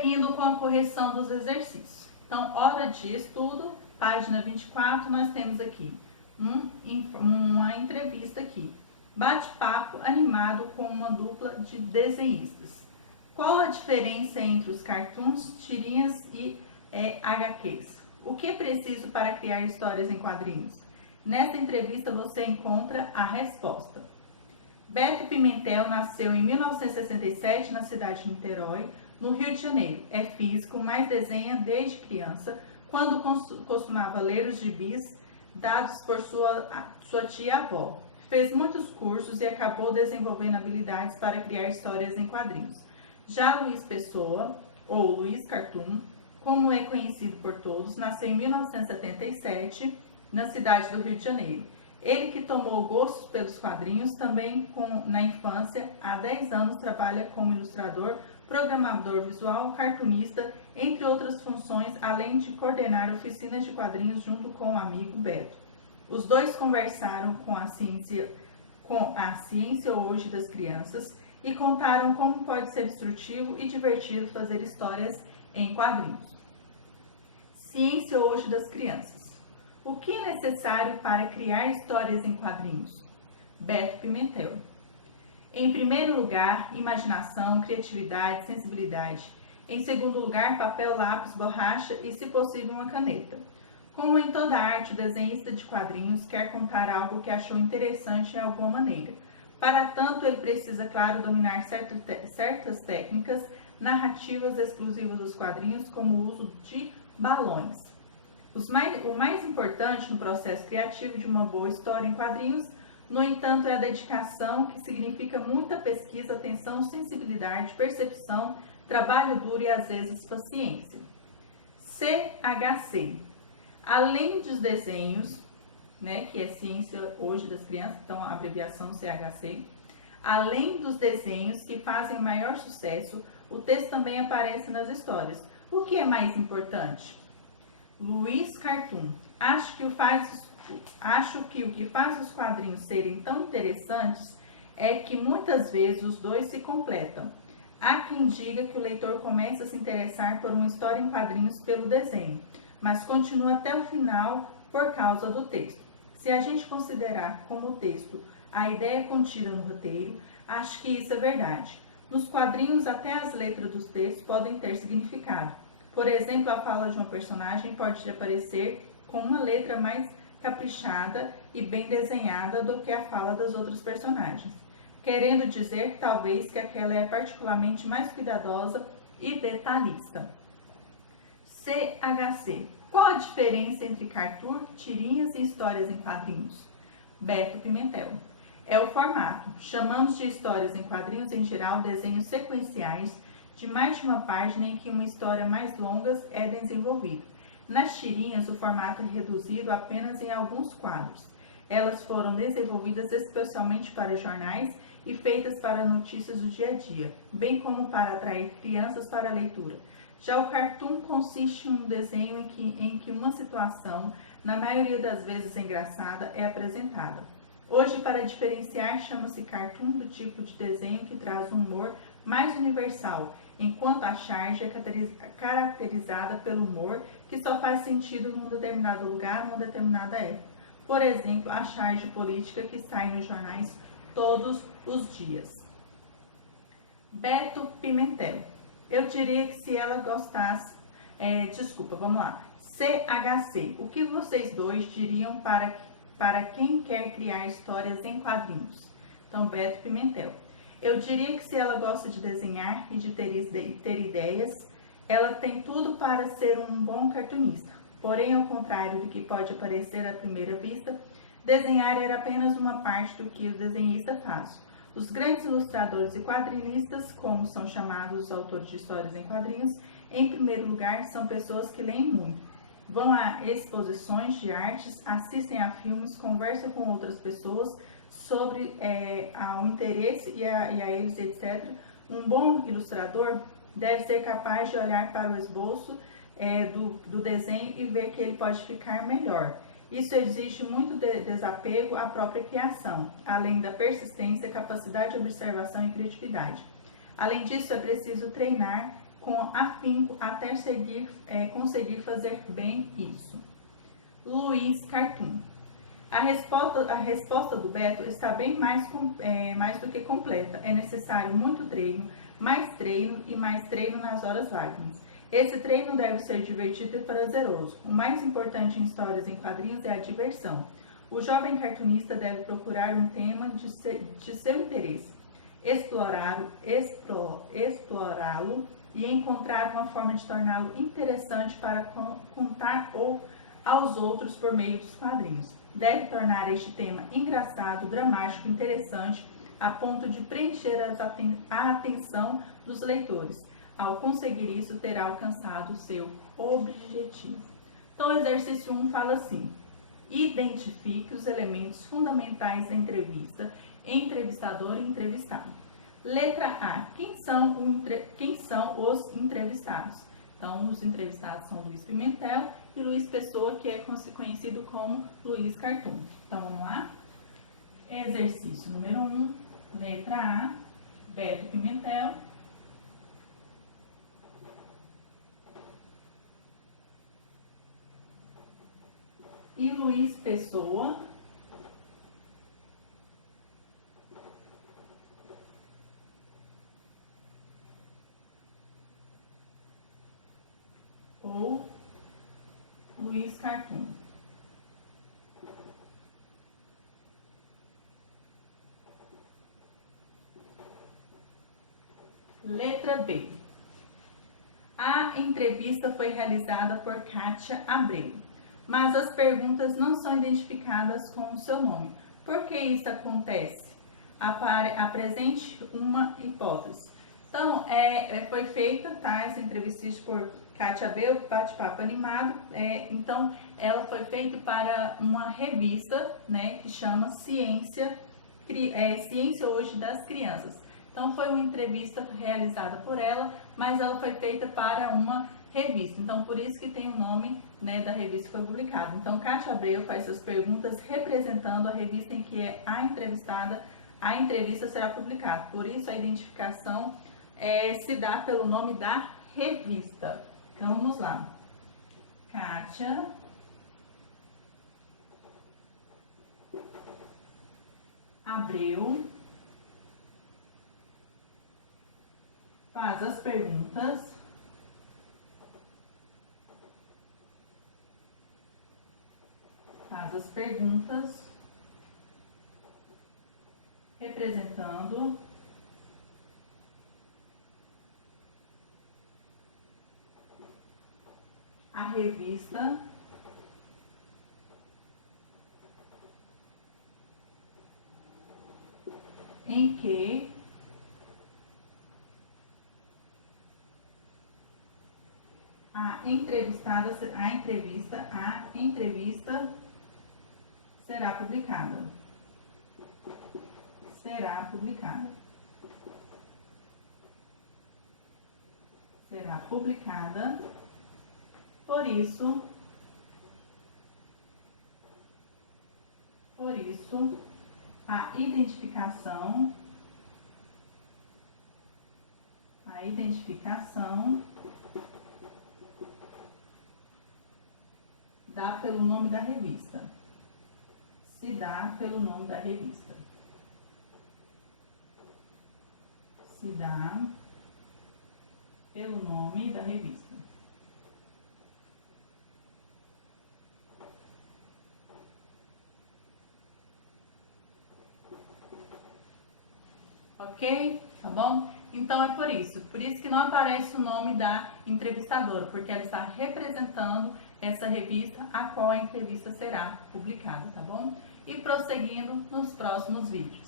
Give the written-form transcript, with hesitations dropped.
Seguindo com a correção dos exercícios. Então, hora de estudo, página 24, nós temos aqui uma entrevista aqui. Bate-papo animado com uma dupla de desenhistas. Qual a diferença entre os cartoons, tirinhas e HQs? O que é preciso para criar histórias em quadrinhos? Nesta entrevista você encontra a resposta. Beto Pimentel nasceu em 1967 na cidade de Niterói, no Rio de Janeiro. É físico, mas desenha desde criança, quando costumava ler os gibis dados por sua tia-avó. Fez muitos cursos e acabou desenvolvendo habilidades para criar histórias em quadrinhos. Já Luiz Pessoa, ou Luiz Cartoon, como é conhecido por todos, nasceu em 1977 na cidade do Rio de Janeiro. Ele que tomou gostos pelos quadrinhos, também na infância, há 10 anos trabalha como ilustrador, programador visual, cartunista, entre outras funções, além de coordenar oficinas de quadrinhos junto com o amigo Beto. Os dois conversaram com a ciência hoje das crianças e contaram como pode ser instrutivo e divertido fazer histórias em quadrinhos. Ciência hoje das crianças. O que é necessário para criar histórias em quadrinhos? Beto Pimentel. Em primeiro lugar, imaginação, criatividade, sensibilidade. Em segundo lugar, papel, lápis, borracha e, se possível, uma caneta. Como em toda arte, o desenhista de quadrinhos quer contar algo que achou interessante em alguma maneira. Para tanto, ele precisa, claro, dominar certas técnicas narrativas exclusivas dos quadrinhos, como o uso de balões. O mais importante no processo criativo de uma boa história em quadrinhos, no entanto, é a dedicação, que significa muita pesquisa, atenção, sensibilidade, percepção, trabalho duro e, às vezes, paciência. CHC. Além dos desenhos, que é ciência hoje das crianças, então a abreviação CHC, além dos desenhos que fazem maior sucesso, o texto também aparece nas histórias. O que é mais importante? Luiz Cartoon. Acho que o que faz os quadrinhos serem tão interessantes é que muitas vezes os dois se completam. Há quem diga que o leitor começa a se interessar por uma história em quadrinhos pelo desenho, mas continua até o final por causa do texto. Se a gente considerar como texto a ideia contida no roteiro, acho que isso é verdade. Nos quadrinhos, até as letras dos textos podem ter significado. Por exemplo, a fala de uma personagem pode aparecer com uma letra mais caprichada e bem desenhada do que a fala das outras personagens, querendo dizer, talvez, que aquela é particularmente mais cuidadosa e detalhista. CHC. Qual a diferença entre cartoon, tirinhas e histórias em quadrinhos? Beto Pimentel. É o formato. Chamamos de histórias em quadrinhos, em geral, desenhos sequenciais de mais de uma página em que uma história mais longa é desenvolvida. Nas tirinhas, o formato é reduzido apenas em alguns quadros. Elas foram desenvolvidas especialmente para jornais e feitas para notícias do dia a dia, bem como para atrair crianças para a leitura. Já o cartoon consiste em um desenho em que uma situação, na maioria das vezes engraçada, é apresentada. Hoje, para diferenciar, chama-se cartoon do tipo de desenho que traz um humor mais universal, enquanto a charge é caracterizada pelo humor que só faz sentido num determinado lugar, numa determinada época. Por exemplo, a charge política que sai nos jornais todos os dias. Beto Pimentel. Eu diria que se ela gostasse... vamos lá. CHC. O que vocês dois diriam para quem quer criar histórias em quadrinhos? Então, Beto Pimentel. Eu diria que se ela gosta de desenhar e de ter ideias, ela tem tudo para ser um bom cartunista. Porém, ao contrário do que pode parecer à primeira vista, desenhar era apenas uma parte do que o desenhista faz. Os grandes ilustradores e quadrinistas, como são chamados os autores de histórias em quadrinhos, em primeiro lugar, são pessoas que leem muito. Vão a exposições de artes, assistem a filmes, conversam com outras pessoas sobre o interesse e a eles, etc. Um bom ilustrador deve ser capaz de olhar para o esboço do desenho e ver que ele pode ficar melhor. Isso exige muito desapego à própria criação, além da persistência, capacidade de observação e criatividade. Além disso, é preciso treinar com afinco até conseguir fazer bem isso. Luiz Cartoon. A resposta do Beto está bem mais do que completa. É necessário muito treino, e mais treino nas horas vagas. Esse treino deve ser divertido e prazeroso. O mais importante em histórias em quadrinhos é a diversão. O jovem cartunista deve procurar um tema de seu interesse, explorá-lo e encontrar uma forma de torná-lo interessante para contar aos outros por meio dos quadrinhos. Deve tornar este tema engraçado, dramático, interessante, a ponto de preencher a atenção dos leitores. Ao conseguir isso, terá alcançado o seu objetivo. Então, o exercício 1 fala assim: identifique os elementos fundamentais da entrevista, entrevistador e entrevistado. Letra A. Quem são os entrevistados? Então, os entrevistados são Luiz Pimentel e Luiz Pessoa, que é conhecido como Luiz Cartoon. Então, vamos lá? Exercício número 1, letra A, Beto Pimentel. E Luiz Pessoa. Ou Luiz Cartoon. Letra B. A entrevista foi realizada por Kátia Abreu, mas as perguntas não são identificadas com o seu nome. Por que isso acontece? Apresente uma hipótese. Então, foi feita, tá, essa entrevista por Kátia Abreu, bate-papo animado. Então, ela foi feita para uma revista, né, que chama Ciência Hoje das Crianças. Então, foi uma entrevista realizada por ela, mas ela foi feita para uma revista. Então, por isso que tem o nome, né, da revista que foi publicada. Então, Kátia Abreu faz suas perguntas representando a revista em que a entrevista será publicada. Por isso, a identificação se dá pelo nome da revista. Então, vamos lá. Kátia Abreu faz as perguntas representando a revista em que a entrevista será publicada. Por isso, a identificação dá pelo nome da revista. Se dá pelo nome da revista. Ok? Tá bom? Então é por isso que não aparece o nome da entrevistadora, porque ela está representando essa revista a qual a entrevista será publicada, tá bom? E prosseguindo nos próximos vídeos.